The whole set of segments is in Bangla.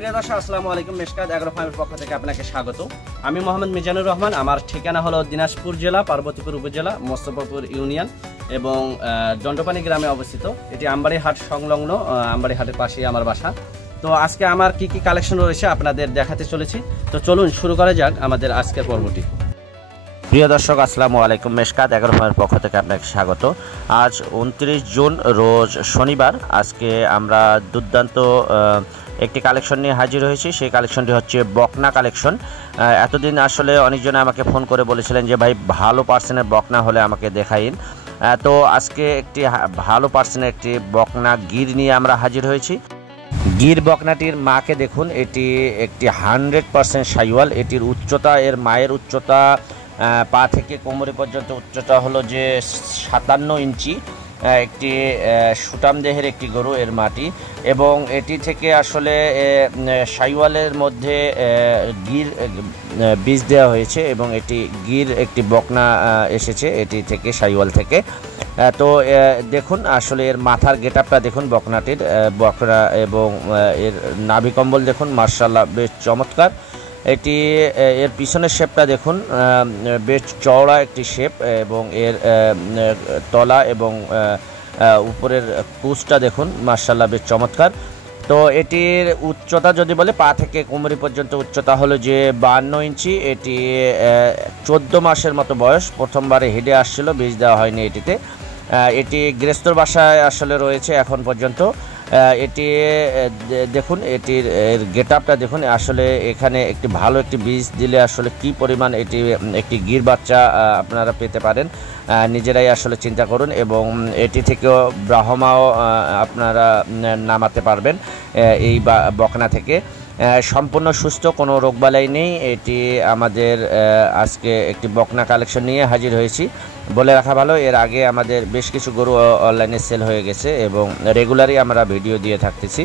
প্রিয় দর্শক আসসালামু আলাইকুম। মেশকাত এগ্রো ফার্মের পক্ষ থেকে আপনাকে স্বাগত। আমি মোহাম্মদ মিজানুর রহমান। আমার ঠিকানা হলো দিনাজপুর জেলা, পার্বতীপুর উপজেলা, মোস্তফাপুর ইউনিয়ন এবং দণ্ডপানি গ্রামে অবস্থিত। এটি আমবাড়ি হাট সংলগ্ন, আমবাড়ি হাটের পাশেই আমার বাসা। তো আজকে আমার কি কি কালেকশন রয়েছে আপনাদের দেখাতে চলেছি। তো চলুন শুরু করা যাক আমাদের আজকের পর্বটি। প্রিয় দর্শক আসসালামু আলাইকুম। মেশকাত এগ্রো ফার্মের পক্ষ থেকে আপনাকে স্বাগত। আজ 29 জুন রোজ শনিবার। আজকে আমরা দুর্দান্ত একটি কালেকশন নিয়ে হাজির হয়েছি। সেই কালেকশনটি হচ্ছে বকনা কালেকশন। এতদিন আসলে অনেকজনে আমাকে ফোন করে বলেছিলেন যে ভাই ভালো পার্সেন্টের বকনা হলে আমাকে দেখাইন। তো আজকে একটি ভালো পার্সেন্টের একটি বকনা গির নিয়ে আমরা হাজির হয়েছি। গির বকনাটির মাকে দেখুন, এটি একটি 100% শাইওয়াল। এটির উচ্চতা, এর মায়ের উচ্চতা পা থেকে কোমরে পর্যন্ত উচ্চতা হলো যে 57 ইঞ্চি। একটি সুটাম দেহের একটি গরু এর মাটি, এবং এটি থেকে আসলে শাইওয়ালের মধ্যে গির বীজ দেওয়া হয়েছে এবং এটি গির একটি বকনা এসেছে এটি থেকে, শাইওয়াল থেকে। তো দেখুন আসলে এর মাথার গেটআপটা দেখুন বকনাটির, বকনা এবং এর নাভি কম্বল দেখুন, মার্শাল্লাহ বেশ চমৎকার। এটি এর পিছনের শেপটা দেখুন, বেশ চওড়া একটি শেপ, এবং এর তলা এবং উপরের কুচটা দেখুন মাশাআল্লাহ বেশ চমৎকার। তো এটির উচ্চতা যদি বলে পা থেকে কোমরি পর্যন্ত উচ্চতা হলো যে 52 ইঞ্চি। এটি 14 মাসের মতো বয়স। প্রথমবারে হেডে আসছিল, বীজ দেওয়া হয়নি এটিতে। এটি গৃহস্থর বাসায় আসলে রয়েছে এখন পর্যন্ত। এটি দেখুন, এটির গেটআপটা দেখুন। আসলে এখানে একটি ভালো একটি বীজ দিলে আসলে কি পরিমাণ এটি একটি গির বাচ্চা আপনারা পেতে পারেন, নিজেরাই আসলে চিন্তা করুন। এবং এটি থেকেও ব্রাহ্মাও আপনারা নামাতে পারবেন এই বকনা থেকে। সম্পূর্ণ সুস্থ, কোনো রোগবালাই নেই। এটি আমাদের আজকে একটি বকনা কালেকশন নিয়ে হাজির হয়েছি। বলে রাখা ভালো, এর আগে আমাদের বেশ কিছু গরু অনলাইনে সেল হয়ে গেছে এবং রেগুলারই আমরা ভিডিও দিয়ে থাকতেছি।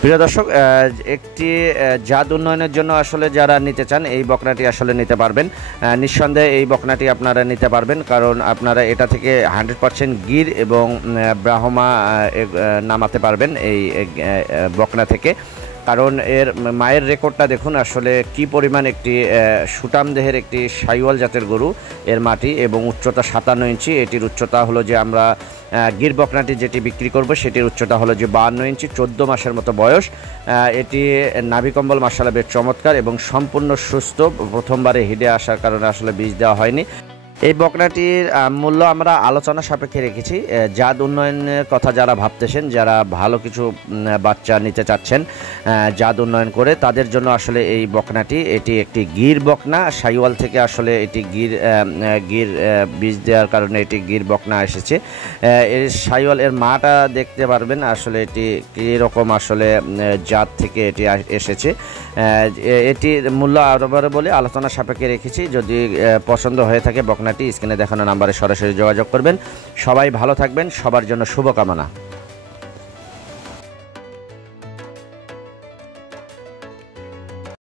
প্রিয় দর্শক, একটি জাত উন্নয়নের জন্য আসলে যারা নিতে চান এই বকনাটি আসলে নিতে পারবেন। নিঃসন্দেহে এই বকনাটি আপনারা নিতে পারবেন, কারণ আপনারা এটা থেকে 100% গির এবং ব্রাহ্মা নামাতে পারবেন এই বকনা থেকে। কারণ এর মায়ের রেকর্ডটা দেখুন, আসলে কি পরিমাণ একটি সুটাম দেহের একটি শাইওয়াল জাতের গরু এর মাটি, এবং উচ্চতা 57 ইঞ্চি। এটির উচ্চতা হলো যে আমরা গির বকনাটি যেটি বিক্রি করব সেটির উচ্চতা হলো যে 52 ইঞ্চি, 14 মাসের মতো বয়স। এটি নাভি কম্বল মাশাআল্লাহ বেশ চমৎকার এবং সম্পূর্ণ সুস্থ। প্রথমবারে হিডে আসার কারণে আসলে বীজ দেওয়া হয়নি। এই বকনাটির মূল্য আমরা আলোচনা সাপেক্ষে রেখেছি। জাত উন্নয়নের কথা যারা ভাবতেছেন, যারা ভালো কিছু বাচ্চা নিতে চাচ্ছেন জাত উন্নয়ন করে, তাদের জন্য আসলে এই বকনাটি, এটি একটি গির বকনা। শাইওয়াল থেকে আসলে এটি গির বীজ দেওয়ার কারণে এটি গির বকনা এসেছে। এর শাইওয়াল এর মাটা দেখতে পারবেন, আসলে এটি কীরকম আসলে জাত থেকে এটি এসেছে। এটির মূল্য আরবারে বলে আলোচনা সাপেক্ষে রেখেছি। যদি পছন্দ হয়ে থাকে বকনাটি, স্ক্রিনে দেখানো নাম্বারে সরাসরি যোগাযোগ করবেন। সবাই ভালো থাকবেন, সবার জন্য শুভকামনা।